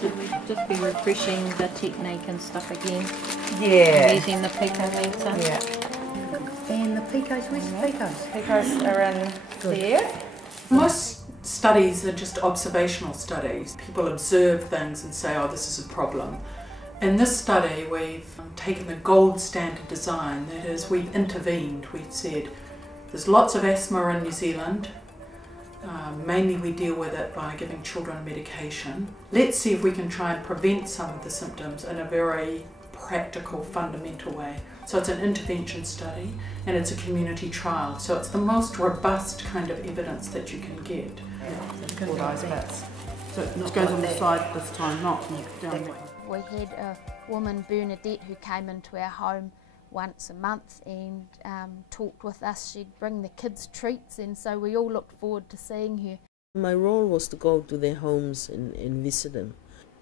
Should we just be refreshing the technique and stuff again? Yeah. Using the picometer. Yeah. And the picos, where's the picos? Picos are in there. Most studies are just observational studies. People observe things and say, oh, this is a problem. In this study, we've taken the gold standard design. That is, we've intervened. We've said, there's lots of asthma in New Zealand. Mainly we deal with it by giving children medication. Let's see if we can try and prevent some of the symptoms in a very practical, fundamental way. So it's an intervention study and it's a community trial. So it's the most robust kind of evidence that you can get. All those bits. So it goes on the side this time, not down. We had a woman, Bernadette, who came into our home once a month and talked with us. She'd bring the kids treats, and so we all looked forward to seeing her. My role was to go to their homes and visit them.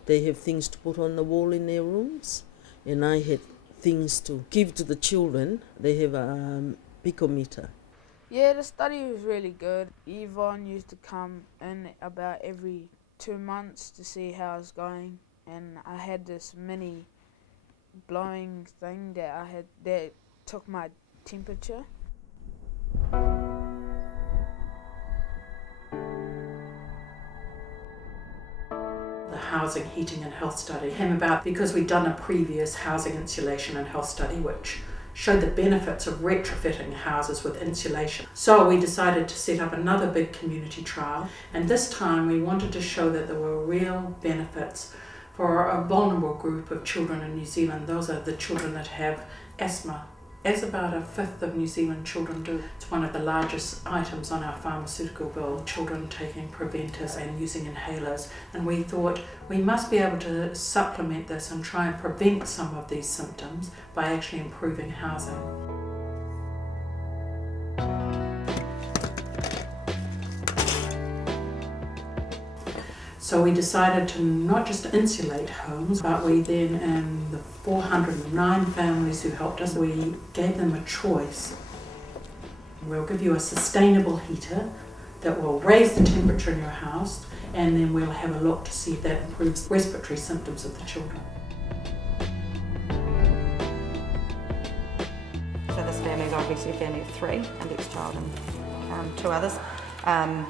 They have things to put on the wall in their rooms, and I had things to give to the children. They have a picometer. Yeah, the study was really good. Yvonne used to come in about every 2 months to see how I was going, and I had this mini blowing thing that took my temperature. The housing, heating and health study came about because we'd done a previous housing insulation and health study which showed the benefits of retrofitting houses with insulation. So we decided to set up another big community trial, and this time we wanted to show that there were real benefits for a vulnerable group of children in New Zealand. Those are the children that have asthma, as about 1/5 of New Zealand children do. It's one of the largest items on our pharmaceutical bill, children taking preventers and using inhalers. And we thought we must be able to supplement this and try and prevent some of these symptoms by actually improving housing. So we decided to not just insulate homes, but we then, in the 409 families who helped us, we gave them a choice. We'll give you a sustainable heater that will raise the temperature in your house, and then we'll have a look to see if that improves respiratory symptoms of the children. So this family is obviously a family of 3, an ex-child and 2 others. And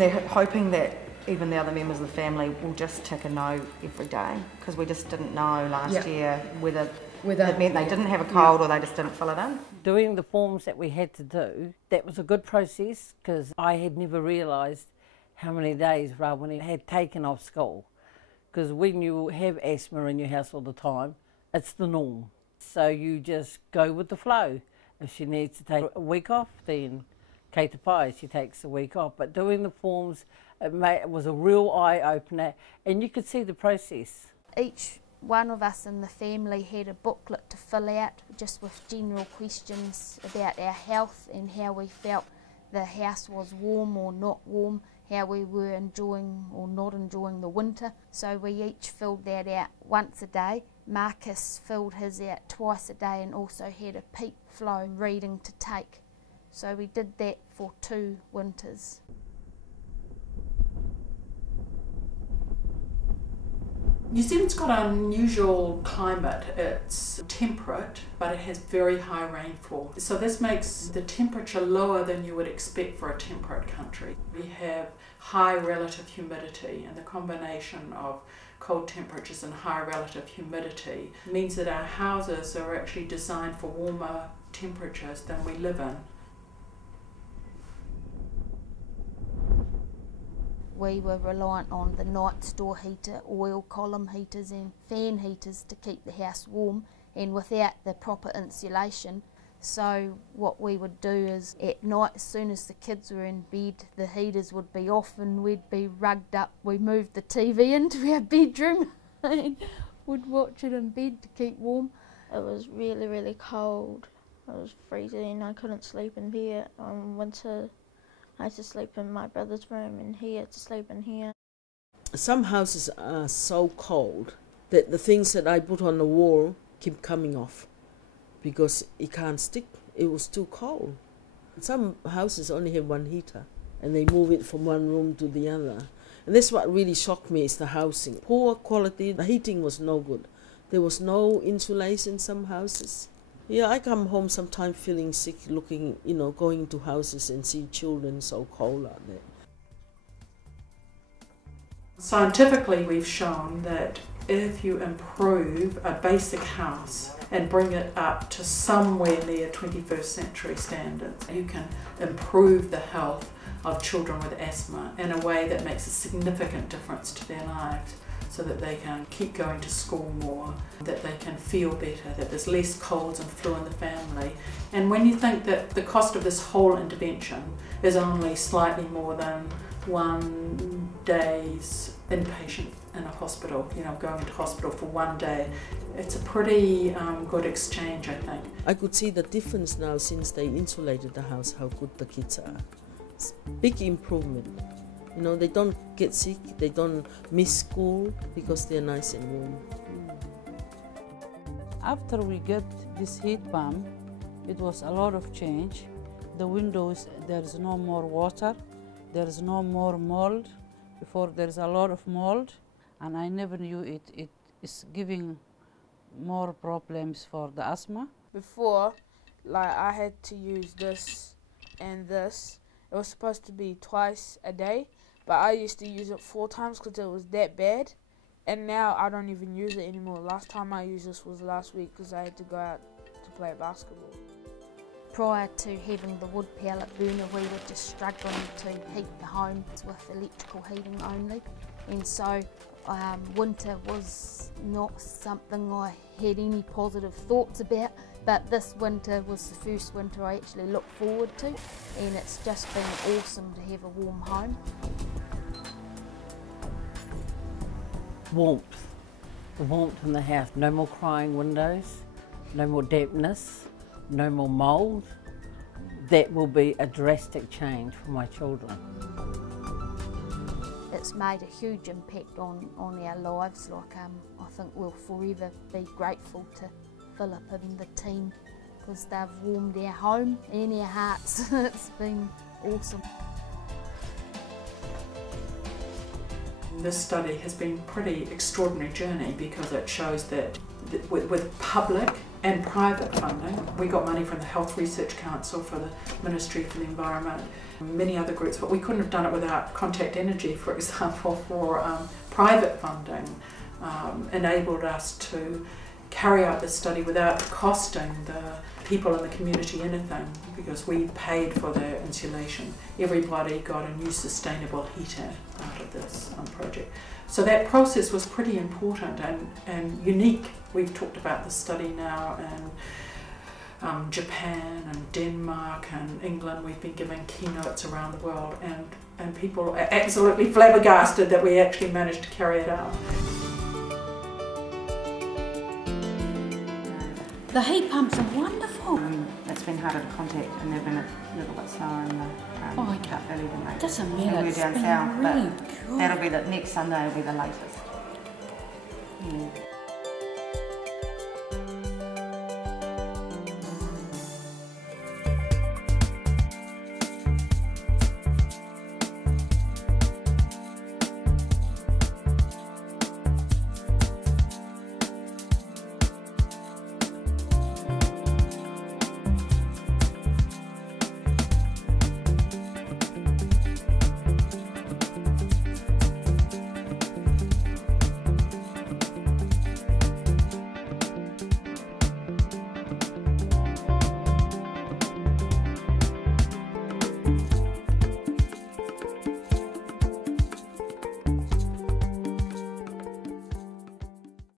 they're hoping that even the other members of the family will just tick a no every day, because we just didn't know last year whether it meant they didn't have a cold or they just didn't fill it in. Doing the forms that we had to do, that was a good process, because I had never realised how many days Rawene had taken off school, because when you have asthma in your house all the time, it's the norm. So you just go with the flow. If she needs to take a week off, then Kei te pai, she takes a week off. But doing the forms, it was a real eye-opener, and you could see the process. Each one of us in the family had a booklet to fill out just with general questions about our health and how we felt the house was warm or not warm, how we were enjoying or not enjoying the winter. So we each filled that out once a day. Marcus filled his out twice a day and also had a peak flow reading to take. So we did that for 2 winters. New Zealand's got an unusual climate. It's temperate, but it has very high rainfall. So this makes the temperature lower than you would expect for a temperate country. We have high relative humidity, and the combination of cold temperatures and high relative humidity means that our houses are actually designed for warmer temperatures than we live in. We were reliant on the night store heater, oil column heaters and fan heaters to keep the house warm, and without the proper insulation. So what we would do is at night, as soon as the kids were in bed, the heaters would be off and we'd be rugged up. We moved the TV into our bedroom and would watch it in bed to keep warm. It was really, really cold. It was freezing. I couldn't sleep in here. Winter, I had to sleep in my brother's room and he had to sleep in here. Some houses are so cold that the things that I put on the wall keep coming off because it can't stick. It was too cold. Some houses only have 1 heater and they move it from one room to the other. And that's what really shocked me, is the housing. Poor quality, the heating was no good. There was no insulation in some houses. Yeah, I come home sometimes feeling sick, looking, going into houses and see children so cold out there. Scientifically, we've shown that if you improve a basic house and bring it up to somewhere near 21st century standards, you can improve the health of children with asthma in a way that makes a significant difference to their lives, so that they can keep going to school more, that they can feel better, that there's less colds and flu in the family. And when you think that the cost of this whole intervention is only slightly more than 1 day's inpatient in a hospital, going into hospital for 1 day, it's a pretty good exchange, I think. I could see the difference now since they insulated the house, how good the kids are. It's big improvement. They don't get sick, they don't miss school because they're nice and warm. After we get this heat pump, it was a lot of change. The windows, there's no more water, there's no more mold. Before there's a lot of mold, and I never knew it is giving more problems for the asthma. Before, I had to use this and this. It was supposed to be twice a day, but I used to use it 4 times because it was that bad. And now I don't even use it anymore. Last time I used this was last week because I had to go out to play basketball. Prior to having the wood pellet burner, we were just struggling to heat the home with electrical heating only. And so winter was not something I had any positive thoughts about, but this winter was the first winter I actually looked forward to, and it's just been awesome to have a warm home. Warmth. The warmth in the house. No more crying windows, no more dampness, no more mould. That will be a drastic change for my children. It's made a huge impact on our lives. I think we'll forever be grateful to Philip and the team because they've warmed our home and our hearts. It's been awesome. This study has been a pretty extraordinary journey because it shows that with public and private funding, we got money from the Health Research Council, for the Ministry for the Environment, many other groups, but we couldn't have done it without Contact Energy, for example, for private funding, enabled us to carry out this study without costing the people in the community anything, because we paid for their insulation. Everybody got a new sustainable heater out of this project. So that process was pretty important and unique. We've talked about the study now in Japan and Denmark and England. We've been giving keynotes around the world, and people are absolutely flabbergasted that we actually managed to carry it out. The heat pumps are wonderful. It's been harder to contact, and they've been a little bit slower in the Cut Valley than they. Doesn't matter. We're It's down been south, really but good. that'll be next Sunday will be the latest.